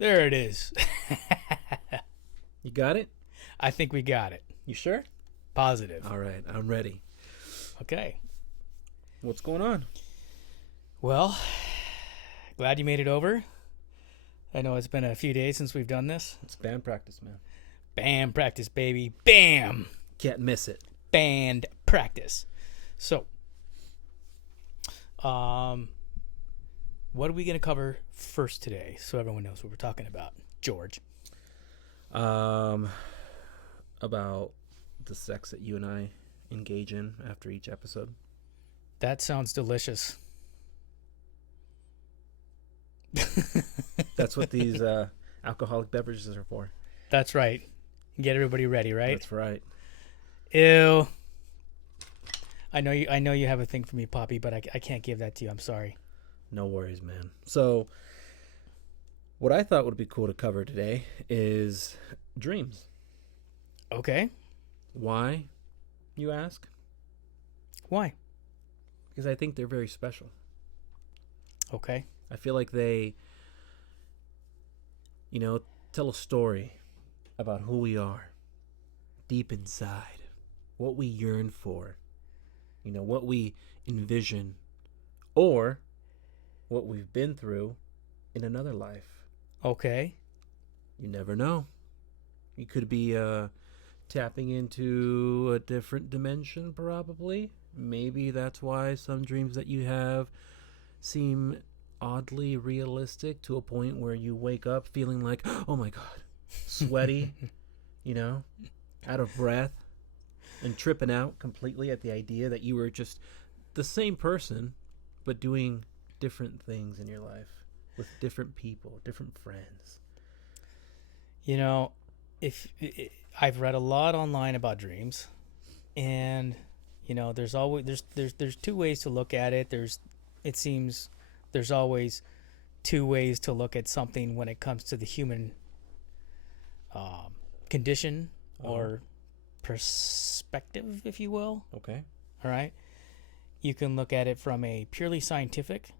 There it is. You got it? I think we got it. You sure? Positive. All right, I'm ready. Okay. What's going on? Well, glad you made it over. I know it's been a few days since we've done this. It's band practice, man. Band practice, baby. Bam! Can't miss it. Band practice. So, what are we going to cover first today so everyone knows what we're talking about? George. About the sex that you and I engage in after each episode. That sounds delicious. That's what these alcoholic beverages are for. That's right. Get everybody ready, right? That's right. Ew. I know you have a thing for me, Poppy, but I can't give that to you. I'm sorry. No worries, man. So, what I thought would be cool to cover today is dreams. Okay. Why, you ask? Why? Because I think they're very special. Okay. I feel like they, tell a story about who we are deep inside, what we yearn for, what we envision, or what we've been through in another life. Okay. You never know. You could be tapping into a different dimension, probably. Maybe that's why some dreams that you have seem oddly realistic to a point where you wake up feeling like, oh my God, sweaty, out of breath, and tripping out completely at the idea that you were just the same person, but doing different things in your life with different people, different friends. I've read a lot online about dreams, and there's always there's two ways to look at it. It seems there's always two ways to look at something when it comes to the human condition or perspective, if you will. Okay. All right. You can look at it from a purely scientific,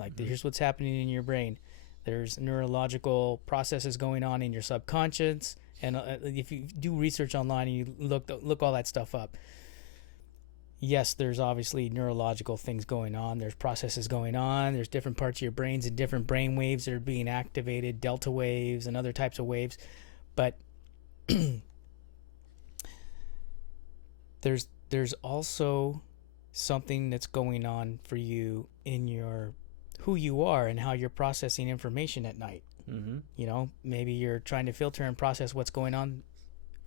like here's what's happening in your brain. There's neurological processes going on in your subconscious, and if you do research online and you look all that stuff up, yes, there's obviously neurological things going on. There's processes going on. There's different parts of your brains and different brain waves that are being activated, delta waves and other types of waves. But there's also something that's going on for you in your who you are and how you're processing information at night. Mm-hmm. Maybe you're trying to filter and process what's going on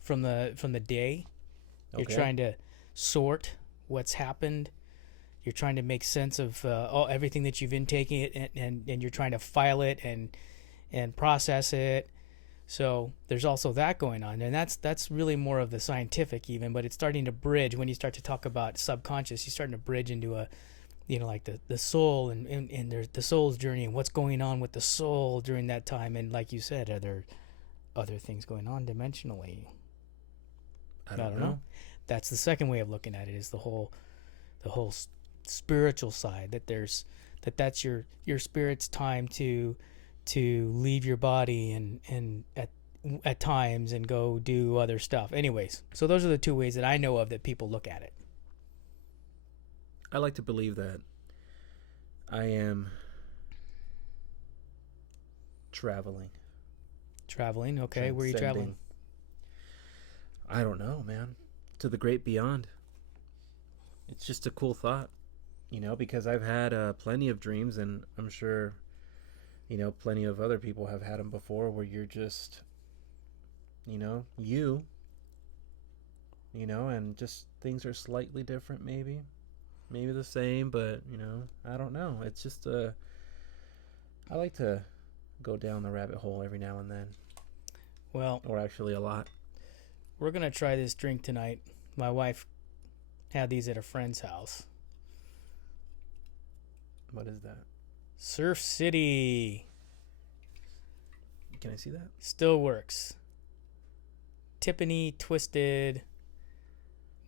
from the day. You're trying to sort what's happened. You're trying to make sense of everything that you've been taking and you're trying to file it and process it. So there's also that going on, and that's really more of the scientific even, but it's starting to bridge. When you start to talk about subconscious, you're starting to bridge into a like the soul and there's the soul's journey and what's going on with the soul during that time. And like you said, are there other things going on dimensionally? I don't know. That's the second way of looking at it, is the whole spiritual side, that's your spirit's time to leave your body and at times and go do other stuff. Anyways, so those are the two ways that I know of that people look at it. I like to believe that I am traveling. Traveling, okay. Where are you traveling? I don't know, man. To the great beyond. It's just a cool thought, because I've had plenty of dreams, and I'm sure, plenty of other people have had them before, where you're just, and just things are slightly different, maybe the same, but, I don't know. It's just I like to go down the rabbit hole every now and then. Well, or actually a lot. We're going to try this drink tonight. My wife had these at a friend's house. What is that? Surf City. Can I see that? Still works. Tiffany Twisted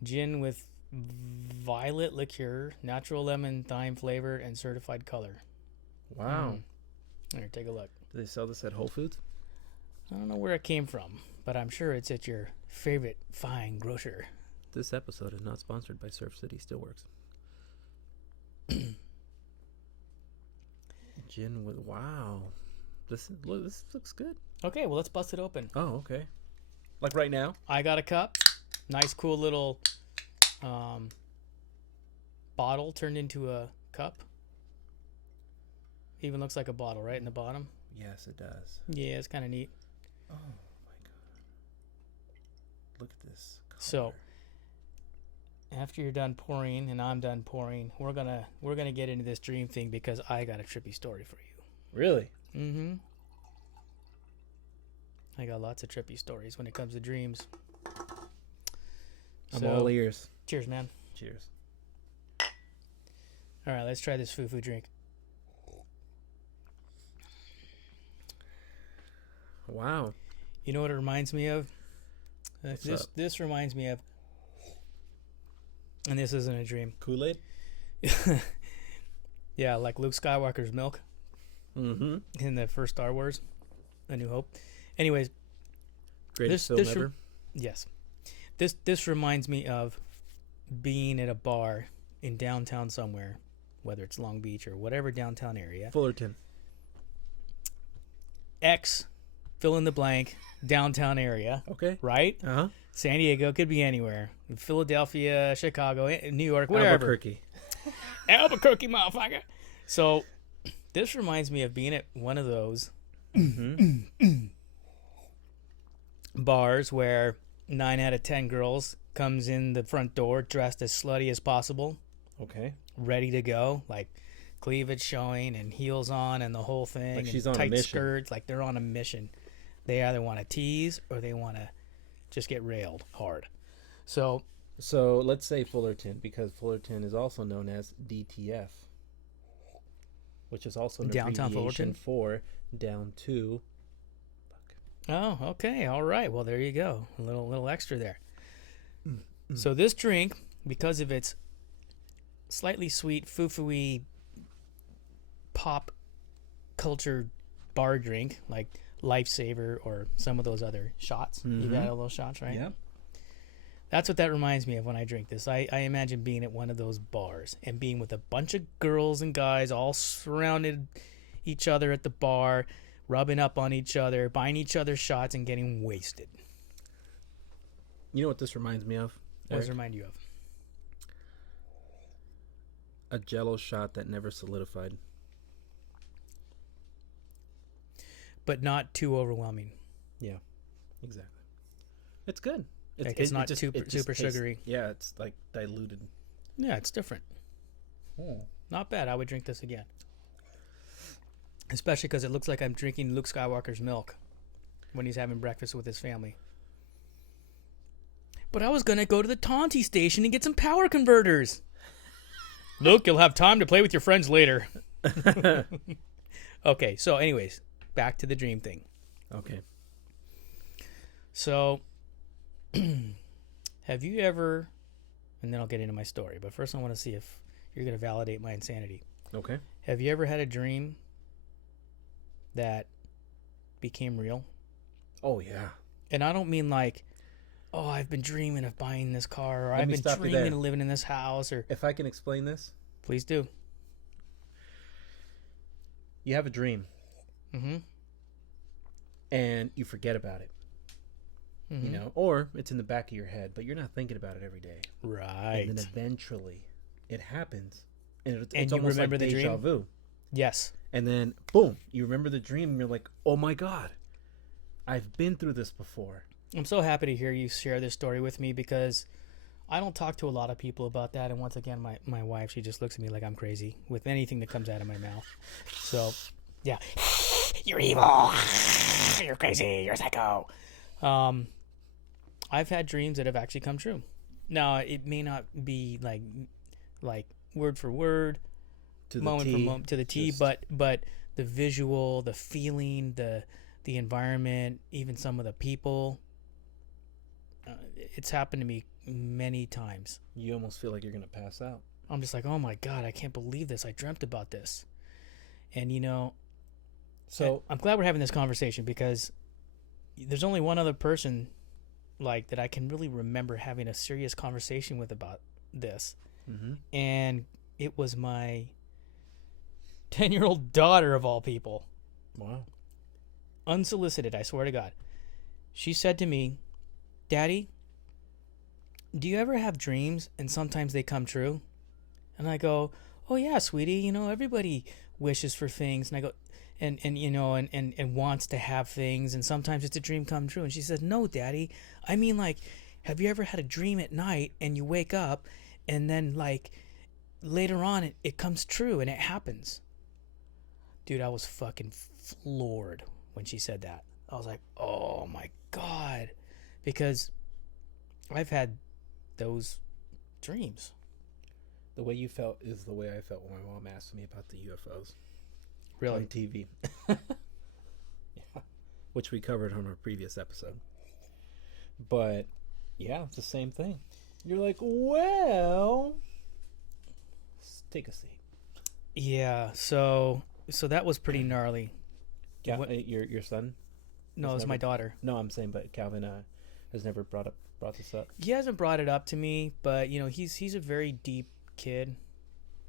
gin with violet liqueur, natural lemon thyme flavor, and certified color. Wow. Here, take a look. Do they sell this at Whole Foods? I don't know where it came from, but I'm sure it's at your favorite fine grocer. This episode is not sponsored by Surf City Steelworks. Gin with wow. This looks good. Okay, well, let's bust it open. Oh, okay. Like right now? I got a cup. Nice, cool little bottle turned into a cup. Even looks like a bottle right in the bottom. Yes, it does. Yeah, it's kind of neat. Oh, my God. Look at this color. So, after you're done pouring and I'm done pouring, we're gonna get into this dream thing because I got a trippy story for you. Really? Mm-hmm. I got lots of trippy stories when it comes to dreams. I'm all ears. Cheers, man. Cheers. All right, let's try this foo-foo drink. Wow. You know what it reminds me of? This reminds me of, and this isn't a dream. Kool-Aid? Yeah, like Luke Skywalker's milk. Mm-hmm. In the first Star Wars, A New Hope. Anyways, Greatest film ever. Yes. This reminds me of being at a bar in downtown somewhere, whether it's Long Beach or whatever downtown area. Fullerton. X, fill in the blank, downtown area. Okay. Right? Uh-huh. San Diego, could be anywhere. Philadelphia, Chicago, New York, whatever. Albuquerque. Albuquerque, motherfucker. So, this reminds me of being at one of those bars where 9 out of 10 girls comes in the front door dressed as slutty as possible. Okay. Ready to go. Like, cleavage showing and heels on and the whole thing. Like she's and on a tight mission. skirts. Like, they're on a mission. They either want to tease or they want to just get railed hard. So let's say Fullerton, because Fullerton is also known as DTF, which is also an Downtown abbreviation Fullerton? for down to. Oh, okay. All right. Well, there you go. A little extra there. So this drink, because of its slightly sweet, foo-foo-y pop culture bar drink, like Lifesaver or some of those other shots. You've had all those shots, right? Yeah. That's what that reminds me of when I drink this. I imagine being at one of those bars and being with a bunch of girls and guys all surrounded each other at the bar, rubbing up on each other, buying each other shots, and getting wasted. You know what this reminds me of? What does it remind you of? A Jell-O shot that never solidified. But not too overwhelming. Yeah, exactly. It's good. It's not super sugary. Yeah, it's like diluted. Yeah, it's different. Not bad. I would drink this again. Especially because it looks like I'm drinking Luke Skywalker's milk when he's having breakfast with his family. But I was going to go to the Taunty station and get some power converters. Luke, you'll have time to play with your friends later. Okay, so anyways, back to the dream thing. Okay. So, have you ever, and then I'll get into my story, but first I want to see if you're going to validate my insanity. Okay. Have you ever had a dream that became real? Oh, yeah. And I don't mean like, oh, I've been dreaming of buying this car, or Let I've me been stop you dreaming there. of living in this house, or If I can explain this, please do. you have a dream Mm-hmm. and you forget about it, Mm-hmm. you know, or it's in the back of your head, but you're not thinking about it every day. Right. And then eventually it happens. And it's And you almost remember like the deja dream? vu. Yes. And then, boom, you remember the dream and you're like, oh my God, I've been through this before. I'm so happy to hear you share this story with me because I don't talk to a lot of people about that. And once again, my wife, she just looks at me like I'm crazy with anything that comes out of my mouth. So, yeah. You're evil. You're crazy. You're a psycho. I've had dreams that have actually come true. Now, it may not be like word for word, To the moment T, for moment to the T, just- but the visual, the feeling, the environment, even some of the people, it's happened to me many times. You almost feel like you're going to pass out. I'm just like, oh my God, I can't believe this. I dreamt about this. And you know, So I'm glad we're having this conversation because there's only one other person like that I can really remember having a serious conversation with about this. mm-hmm. And it was my 10-year-old daughter of all people. Wow. Unsolicited, I swear to God. She said to me, Daddy, do you ever have dreams and sometimes they come true? And I go, oh yeah, sweetie, you know, everybody wishes for things. And I go, and you know, and wants to have things, and sometimes it's a dream come true. And she said, no, Daddy, I mean, like, have you ever had a dream at night and you wake up and then like later on it comes true and it happens? Dude, I was fucking floored when she said that. I was like, oh my God. Because I've had those dreams. The way you felt is the way I felt when my mom asked me about the UFOs. Really? On TV. Yeah. Which we covered on our previous episode. But, yeah, it's the same thing. You're like, well, take a seat. Yeah, so that was pretty gnarly. Your son? No, it's my daughter. No, I'm saying, but Calvin has never brought this up. He hasn't brought it up to me, but you know, he's a very deep kid,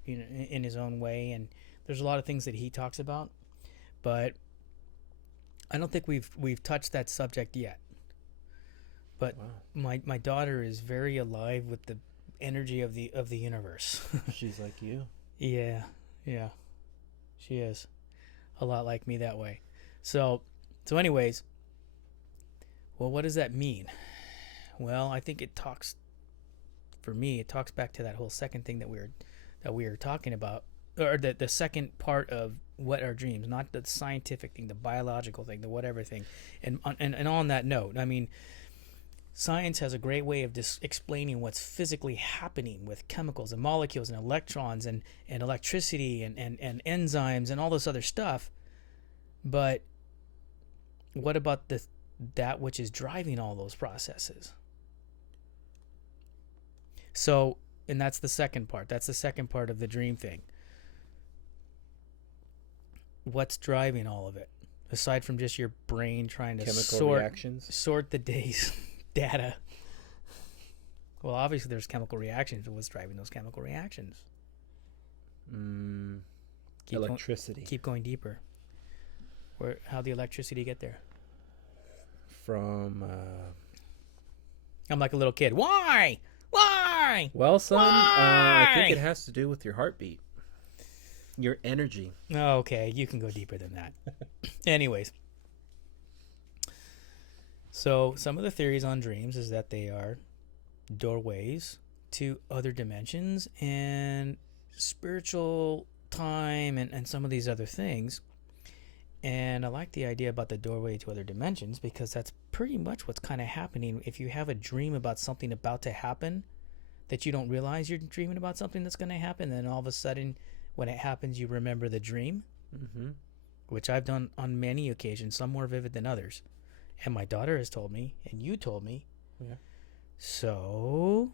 you know, in his own way, and there's a lot of things that he talks about, but I don't think we've touched that subject yet. But wow. my daughter is very alive with the energy of the universe. She's like you. Yeah, she is a lot like me that way. So anyways, well, what does that mean? Well, I think it talks back to that whole second thing that we were talking about, or the second part of what are dreams, not the scientific thing, the biological thing, the whatever thing. And on that note, I mean, science has a great way of explaining what's physically happening with chemicals and molecules and electrons and electricity and enzymes and all this other stuff. But what about that which is driving all those processes? So, and that's the second part. That's the second part of the dream thing. What's driving all of it? Aside from just your brain trying to sort the day's data. Well, obviously there's chemical reactions, but what's driving those chemical reactions? Electricity. Keep going deeper. How'd the electricity get there? From I'm like a little kid. Why? Well, son, Why? I think it has to do with your heartbeat. Your energy. Okay, you can go deeper than that. Anyways. So, some of the theories on dreams is that they are doorways to other dimensions and spiritual time and some of these other things. And I like the idea about the doorway to other dimensions because that's pretty much what's kind of happening. If you have a dream about something about to happen that you don't realize you're dreaming about something that's going to happen, then all of a sudden when it happens you remember the dream, which I've done on many occasions, some more vivid than others. And my daughter has told me, and you told me. Yeah. So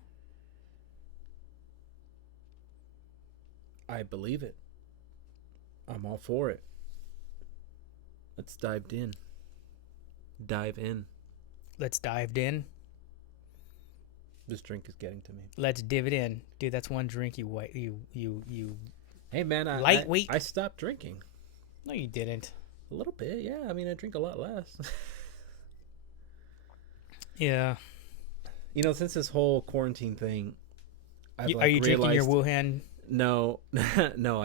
I believe it. I'm all for it. Let's dive in. Let's dive in. This drink is getting to me. Let's div it in, dude. That's one drink you. Hey man, lightweight. I stopped drinking. No, you didn't. A little bit, yeah. I mean, I drink a lot less. Yeah. You know, since this whole quarantine thing, are you drinking your Wuhan? No, no.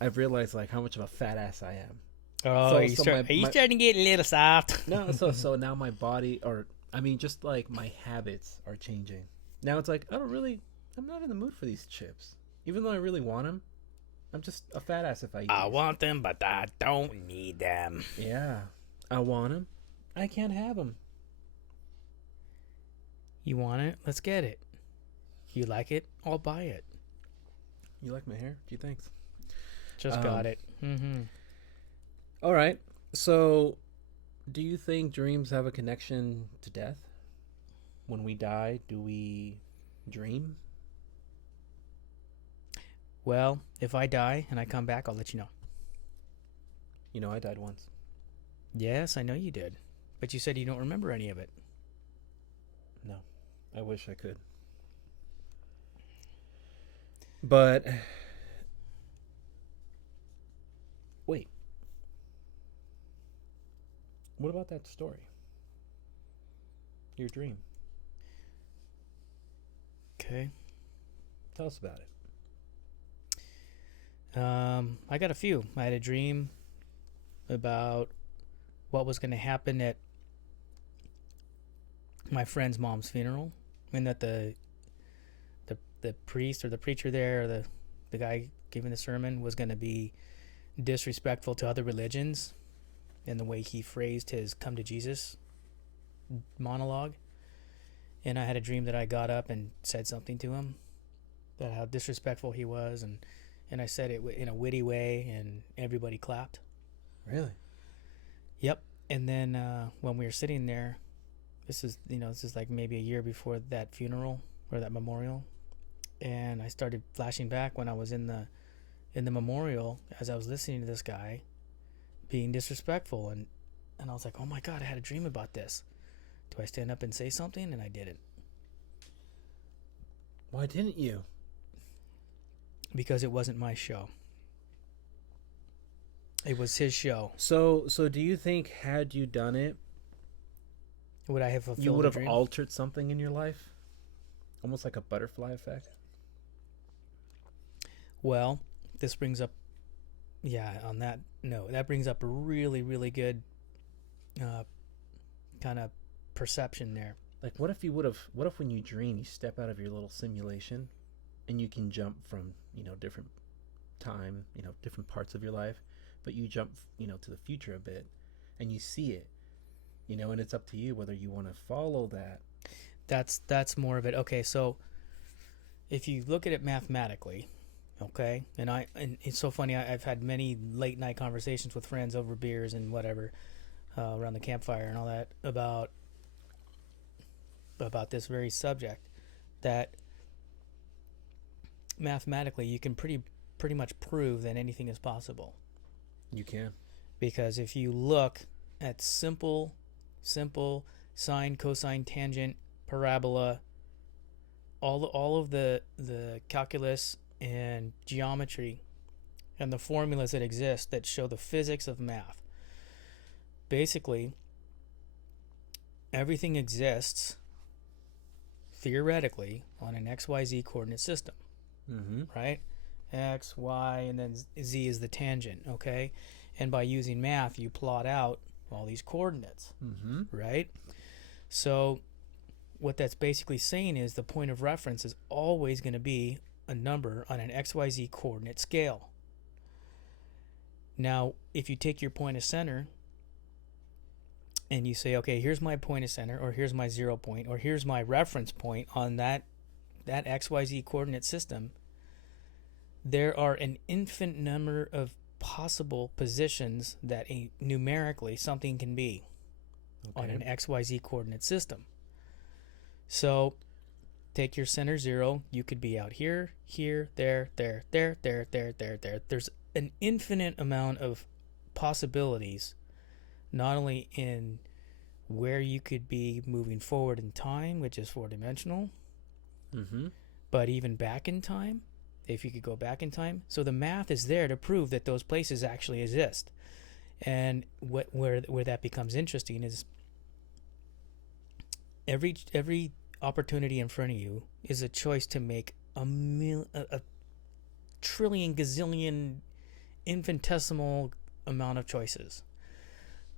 I've realized like how much of a fat ass I am. Oh, are you starting to get a little soft? No, so now my body, just like my habits are changing. Now it's like I'm not in the mood for these chips, even though I really want them. I'm just a fat ass if I eat. I want them, but I don't need them. Yeah, I want them. I can't have them. You want it? Let's get it. You like it? I'll buy it. You like my hair? Gee, thanks. Just got it. Mm-hmm. All right. So, do you think dreams have a connection to death? When we die, do we dream? Well, if I die and I come back, I'll let you know. You know, I died once. Yes, I know you did. But you said you don't remember any of it. No, I wish I could. But wait, what about that story? Your dream. Okay. Tell us about it. I got a few. I had a dream about what was going to happen at my friend's mom's funeral, and that the priest or the preacher there, or the guy giving the sermon, was going to be disrespectful to other religions in the way he phrased his come to Jesus monologue. And I had a dream that I got up and said something to him, that how disrespectful he was, and I said it in a witty way, and everybody clapped. Really? Yep. And then when we were sitting there, this is like maybe a year before that funeral or that memorial, and I started flashing back when I was in the memorial, as I was listening to this guy being disrespectful, and I was like, oh my God, I had a dream about this. Do I stand up and say something? And I didn't. Why didn't you? Because it wasn't my show. It was his show. So do you think, had you done it, Would I have fulfilled you would have dream? altered something in your life? Almost like a butterfly effect? Well, this brings up, on that note, that brings up a really, really good kind of perception there. Like, what if when you dream, you step out of your little simulation and you can jump from, different time, different parts of your life, but you jump, to the future a bit and you see it, and it's up to you whether you want to follow that. That's more of it. Okay, so if you look at it mathematically, okay, and it's so funny, I've had many late night conversations with friends over beers and whatever, around the campfire and all that, about this very subject, that mathematically you can pretty much prove that anything is possible. You can. Because if you look at simple sine, cosine, tangent, parabola, all of the calculus and geometry and the formulas that exist that show the physics of math, basically everything exists theoretically on an XYZ coordinate system. Mm-hmm. Right? X, Y, and then Z is the tangent, okay? And by using math, you plot out all these coordinates, mm-hmm. right? So what that's basically saying is the point of reference is always going to be a number on an XYZ coordinate scale. Now, if you take your point of center and you say, okay, here's my point of center, or here's my 0 point, or here's my reference point on that XYZ coordinate system, there are an infinite number of possible positions that numerically something can be on an XYZ coordinate system. So take your center 0, you could be out here, here, there, there, there, there, there, there, there. There's an infinite amount of possibilities, not only in where you could be moving forward in time, which is 4-dimensional, mm-hmm. but even back in time, if you could go back in time. So the math is there to prove that those places actually exist. And where that becomes interesting is every opportunity in front of you is a choice to make a trillion gazillion infinitesimal amount of choices.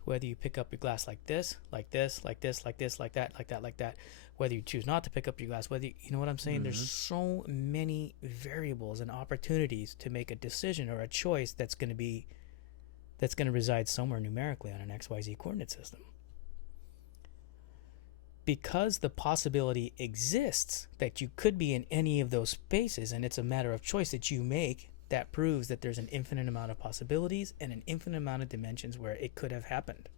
Whether you pick up your glass like this, like this, like this, like this, like that, like that, like that. Whether you choose not to pick up your glass, whether you know what I'm saying? Mm-hmm. There's so many variables and opportunities to make a decision or a choice that's going to reside somewhere numerically on an XYZ coordinate system. Because the possibility exists that you could be in any of those spaces, and it's a matter of choice that you make, that proves that there's an infinite amount of possibilities and an infinite amount of dimensions where it could have happened.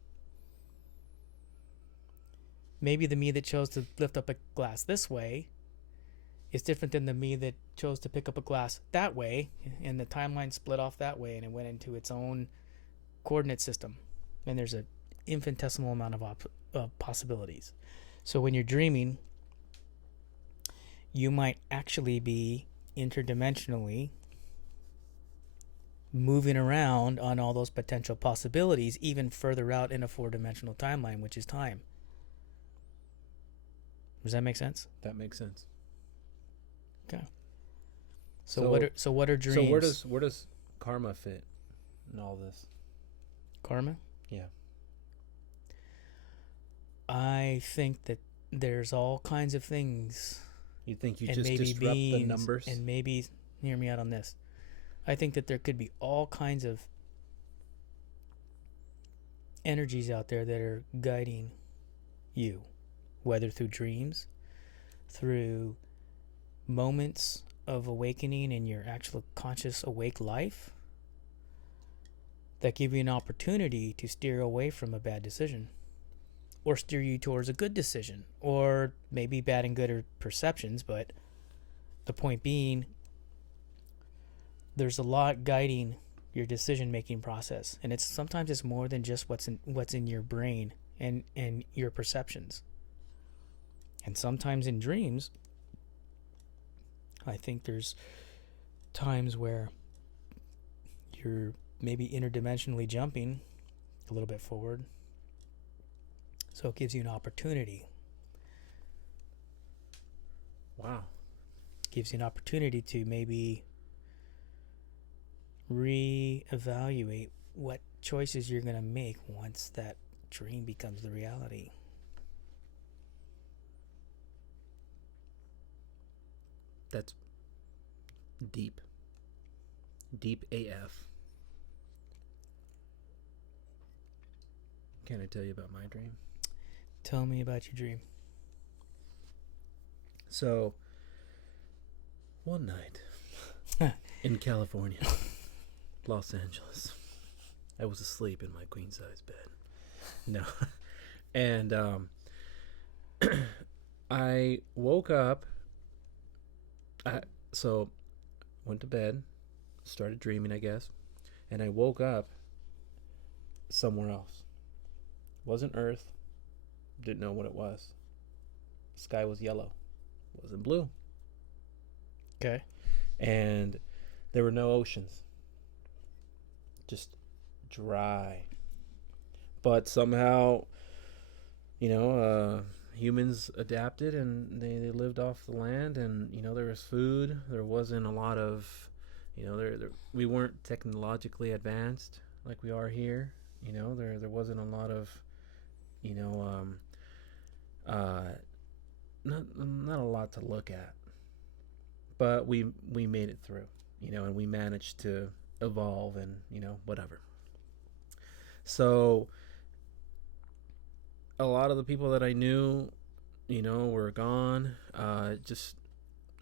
Maybe the me that chose to lift up a glass this way is different than the me that chose to pick up a glass that way, and the timeline split off that way, and it went into its own coordinate system, and there's an infinitesimal amount of possibilities. So when you're dreaming, you might actually be interdimensionally moving around on all those potential possibilities, even further out in a 4-dimensional timeline, which is time. Does that make sense? That makes sense. Okay. So what are dreams? So where does karma fit in all this? Karma? Yeah. I think that there's all kinds of things. You think you just disrupt the numbers? And maybe, hear me out on this. I think that there could be all kinds of energies out there that are guiding you, whether through dreams, through moments of awakening in your actual conscious awake life, that give you an opportunity to steer away from a bad decision, or steer you towards a good decision, or maybe bad and good are perceptions, but the point being, there's a lot guiding your decision-making process, and sometimes it's more than just what's in your brain and your perceptions. And sometimes in dreams, I think there's times where you're maybe interdimensionally jumping a little bit forward. So it gives you an opportunity. Wow. Gives you an opportunity to maybe reevaluate what choices you're going to make once that dream becomes the reality. That's deep. Deep AF. Can I tell you about my dream? Tell me about your dream. So, one night in California, Los Angeles, I was asleep in my queen-size bed. No. And I woke up. So went to bed, started dreaming, I guess, and I woke up somewhere else. Wasn't Earth. Didn't know what it was. The sky was yellow. Wasn't blue. Okay. And there were no oceans. Just dry. But somehow, humans adapted and they lived off the land, and there was food. There wasn't a lot of we weren't technologically advanced like we are here. There wasn't a lot of not a lot to look at, but we made it through, and we managed to evolve and whatever. So a lot of the people that I knew, were gone.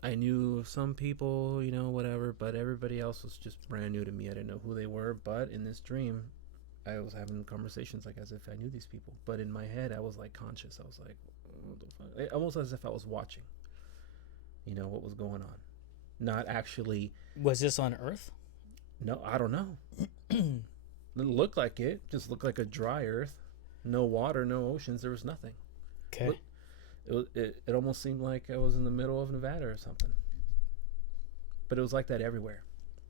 I knew some people, whatever, but everybody else was just brand new to me. I didn't know who they were, but in this dream, I was having conversations like as if I knew these people. But in my head, I was like conscious. I was like, what the fuck? Almost as if I was watching, what was going on. Not actually. Was this on Earth? No, I don't know. It looked like it. Just looked like a dry Earth. No water, no oceans. There was nothing. Okay. It almost seemed like I was in the middle of Nevada or something. But it was like that everywhere.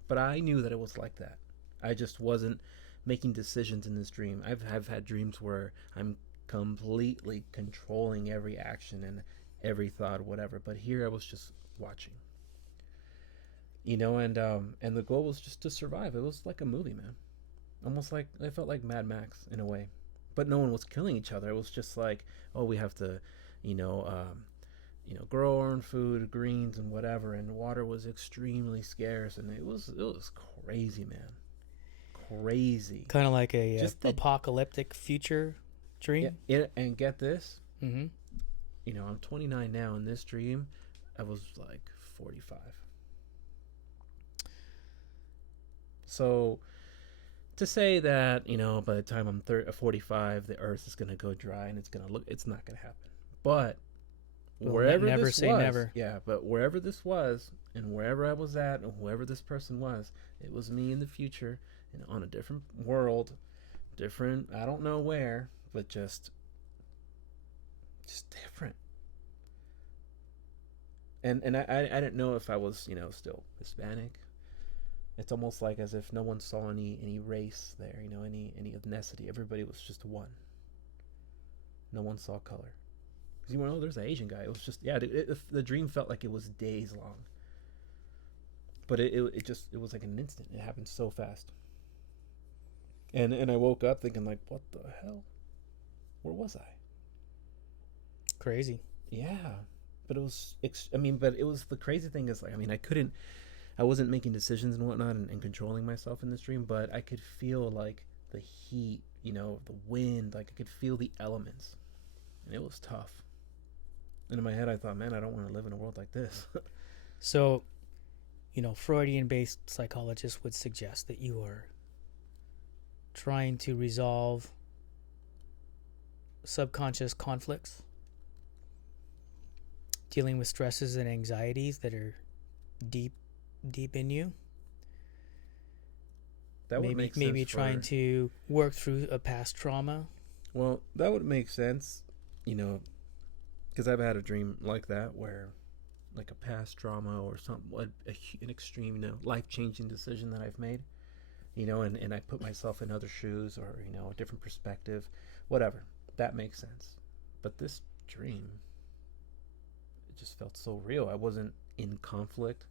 But I knew that it was like that. I just wasn't making decisions in this dream. I've had dreams where I'm completely controlling every action and every thought, whatever. But here I was just watching. And the goal was just to survive. It was like a movie, man. Almost like, I felt like Mad Max in a way. But no one was killing each other. It was just like, oh, we have to, grow our own food, greens and whatever. And water was extremely scarce, and it was crazy, man. Crazy. Kind of like a apocalyptic future dream. Yeah, and get this. Mm-hmm. I'm 29 now. In this dream, I was like 45. So to say that, by the time I'm 45, the Earth is going to go dry and it's not going to happen. But wherever never this say was, never. yeah, but wherever this was and wherever I was at and whoever this person was, it was me in the future and on a different world, different. I don't know where, but just different. And I didn't know if I was, still Hispanic. It's almost like as if no one saw any race there, any ethnicity. Everybody was just one. No one saw color. Because you know, there's an Asian guy. It was just, yeah, the dream felt like it was days long. But it was like an instant. It happened so fast. And I woke up thinking like, what the hell? Where was I? Crazy. Yeah. But it was, but it was, the crazy thing is like, I wasn't making decisions and whatnot and controlling myself in this dream, but I could feel like the heat, the wind, like I could feel the elements. And it was tough. And in my head, I thought, man, I don't want to live in a world like this. So, Freudian-based psychologists would suggest that you are trying to resolve subconscious conflicts, dealing with stresses and anxieties that are deep in you. That would make sense. Maybe trying to work through a past trauma. Well, that would make sense, because I've had a dream like that where, like a past trauma or something, an extreme, life-changing decision that I've made, and I put myself in other shoes or, a different perspective, whatever. That makes sense. But this dream, it just felt so real. I wasn't in conflict.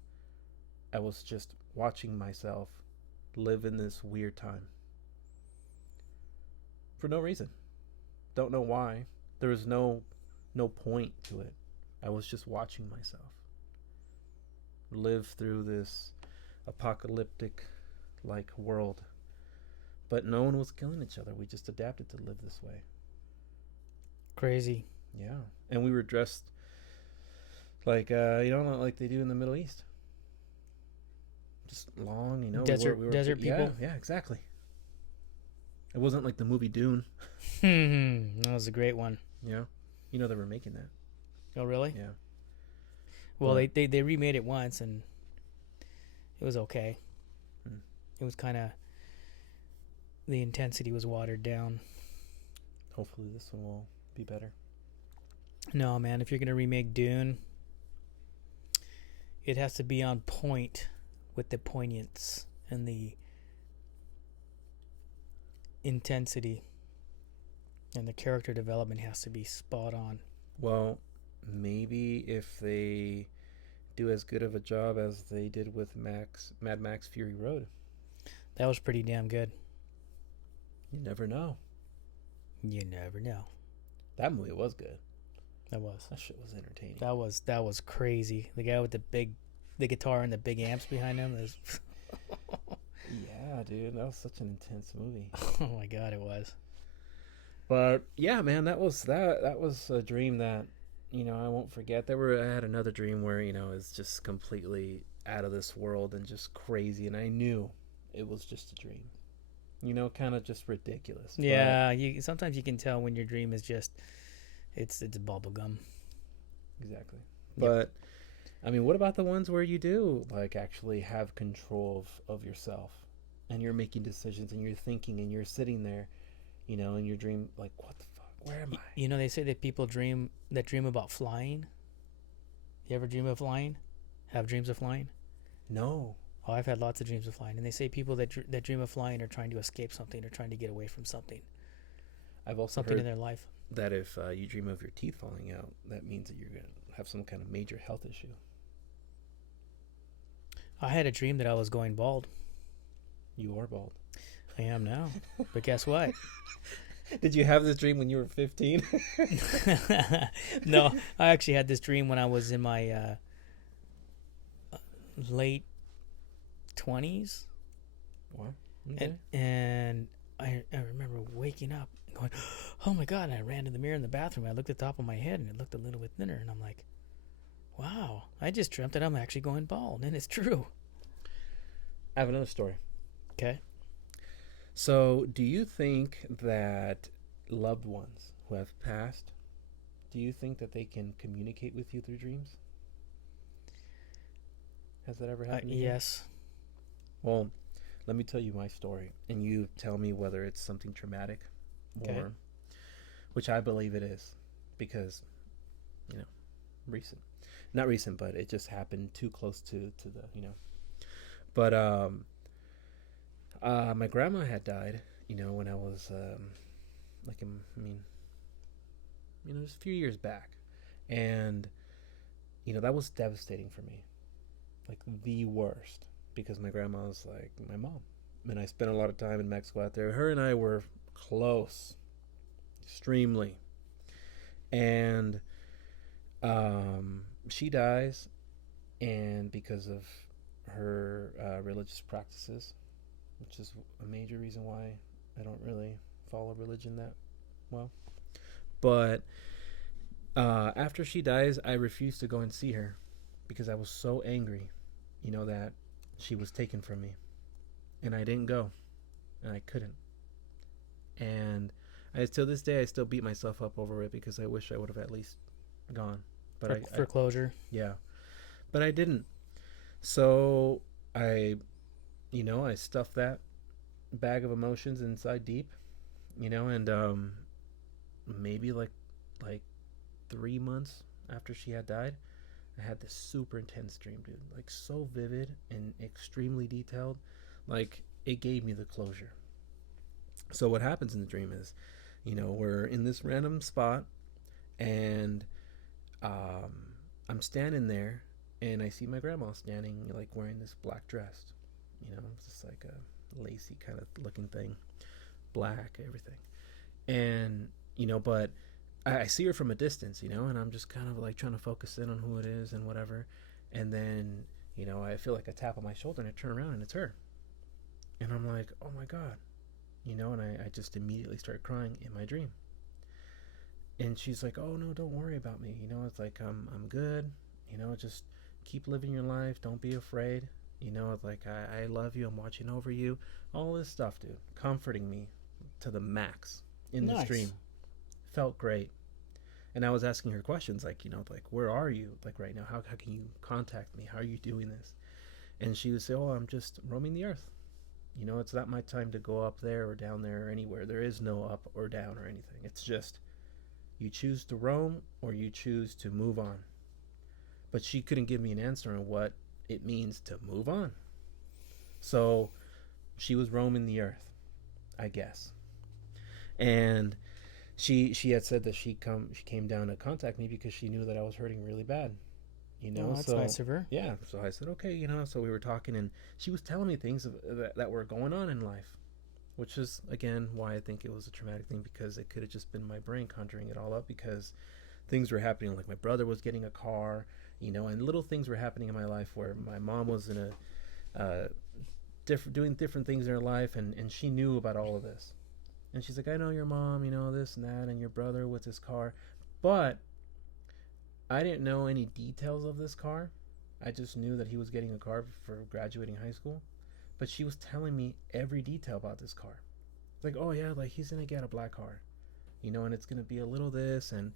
I was just watching myself live in this weird time. For no reason. Don't know why. There was no point to it. I was just watching myself live through this apocalyptic like world. But no one was killing each other. We just adapted to live this way. Crazy. Yeah. And we were dressed like like they do in the Middle East. Just long, desert people. Yeah, exactly. It wasn't like the movie Dune. That was a great one. Yeah. They were making that. Oh, really? Yeah. Well, they remade it once, and it was okay. It was kind of, the intensity was watered down. Hopefully this one will be better. No, man, if you're going to remake Dune, it has to be on point with the poignance and the intensity, and the character development has to be spot on. Well, maybe if they do as good of a job as they did with Mad Max Fury Road. That was pretty damn good. You never know. You never know. That movie was good. That shit was entertaining. That was crazy. The guy with the guitar and the big amps behind him is Yeah, dude, that was such an intense movie. Oh my god, it was. But yeah, man, that was a dream that, I won't forget. I had another dream where, it's just completely out of this world and just crazy, and I knew it was just a dream. Kind of just ridiculous. Yeah, sometimes you can tell when your dream is just it's bubble gum. Exactly. Yep. But what about the ones where you do like actually have control of yourself, and you're making decisions and you're thinking and you're sitting there, in your dream, like, what the fuck? Where am I? They say that people dream about flying. You ever dream of flying? Have dreams of flying? No. Oh, I've had lots of dreams of flying, and they say people that dream of flying are trying to escape something or trying to get away from something. I've also something heard in their life. That if you dream of your teeth falling out, that means that you're going to have some kind of major health issue. I had a dream that I was going bald. You are bald. I am now. But guess what? Did you have this dream when you were 15? No, I actually had this dream when I was in my late 20s. What? Okay. And I remember waking up and going, oh my God, and I ran to the mirror in the bathroom. I looked at the top of my head and it looked a little bit thinner, and I'm like, wow, I just dreamt that I'm actually going bald, and it's true. I have another story. Okay. So, do you think that loved ones who have passed, do you think that they can communicate with you through dreams? Has that ever happened to you? Yes. Well, let me tell you my story, and you tell me whether it's something traumatic, Okay. or which I believe it is, because recent, not recent, but it just happened too close to the But my grandma had died, when I was just a few years back, and that was devastating for me, like the worst, because my grandma was like my mom, and I spent a lot of time in Mexico out there. Her and I were close, extremely, and she dies, and because of her religious practices, which is a major reason why I don't really follow religion that well. But after she dies, I refused to go and see her because I was so angry, that she was taken from me. And I didn't go, and I couldn't. And till this day, I still beat myself up over it because I wish I would have at least gone. But for closure. Yeah. But I didn't. So I stuffed that bag of emotions inside deep, and maybe like 3 months after she had died, I had this super intense dream, dude. Like so vivid and extremely detailed. Like it gave me the closure. So what happens in the dream is, we're in this random spot, and I'm standing there, and I see my grandma standing, like wearing this black dress. It's just like a lacy kind of looking thing, black, everything. And but I see her from a distance, and I'm just kind of like trying to focus in on who it is and whatever. And then I feel like a tap on my shoulder, and I turn around, and it's her. And I'm like, oh my god, and I just immediately start crying in my dream. And she's like, oh no, don't worry about me, it's like I'm good, just keep living your life, don't be afraid, it's like I love you, I'm watching over you, all this stuff, dude, comforting me to the max in this dream. Felt great. And I was asking her questions like, like, where are you, like, right now? How can you contact me? How are you doing this? And she would say, oh, I'm just roaming the earth. It's not my time to go up there or down there or anywhere. There is no up or down or anything. It's just you choose to roam or you choose to move on. But she couldn't give me an answer on what it means to move on. So she was roaming the earth, I guess. And she had said that she came down to contact me because she knew that I was hurting really bad. That's nice of her. Yeah, so I said, okay, so we were talking, and she was telling me things that were going on in life, which is, again, why I think it was a traumatic thing, because it could have just been my brain conjuring it all up, because things were happening, like my brother was getting a car, and little things were happening in my life where my mom was in doing different things in her life, and she knew about all of this. And she's like, I know your mom, this and that, and your brother with his car. But I didn't know any details of this car. I just knew that he was getting a car for graduating high school. But she was telling me every detail about this car. Like, oh yeah, like he's going to get a black car. And it's going to be a little this, and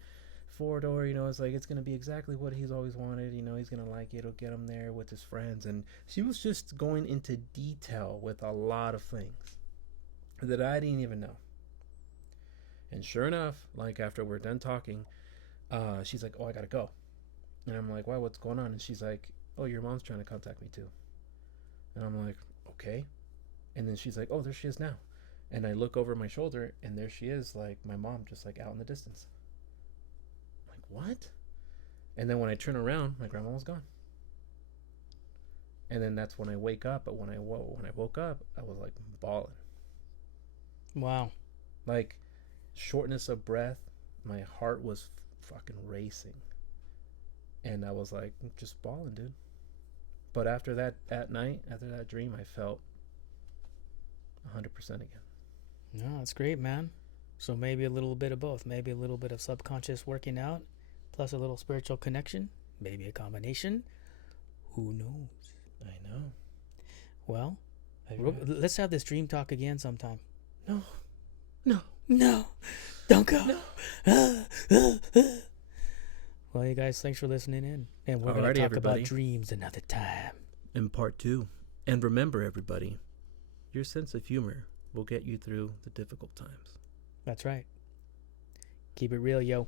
four-door, it's like it's going to be exactly what he's always wanted. He's going to like it. It'll get him there with his friends. And she was just going into detail with a lot of things that I didn't even know. And sure enough, like after we're done talking, she's like, oh, I gotta go. And I'm like, why, what's going on? And she's like, oh, your mom's trying to contact me too. And I'm like, okay. And then she's like, oh, there she is now. And I look over my shoulder, and there she is, like my mom, just like out in the distance. I'm like, what? And then when I turn around, my grandma was gone. And then that's when I wake up. But when I woke up, I was like bawling. Wow. Like shortness of breath. My heart was fucking racing. And I was like just bawling, dude. But after that, at night, after that dream, I felt 100% again. No, that's great, man. So maybe a little bit of both. Maybe a little bit of subconscious working out, plus a little spiritual connection. Maybe a combination. Who knows? I know. Well, let's have this dream talk again sometime. No. Don't go. No. Well, you guys, thanks for listening in. And we're going to talk about dreams another time. In part 2. And remember, everybody, your sense of humor will get you through the difficult times. That's right. Keep it real, yo.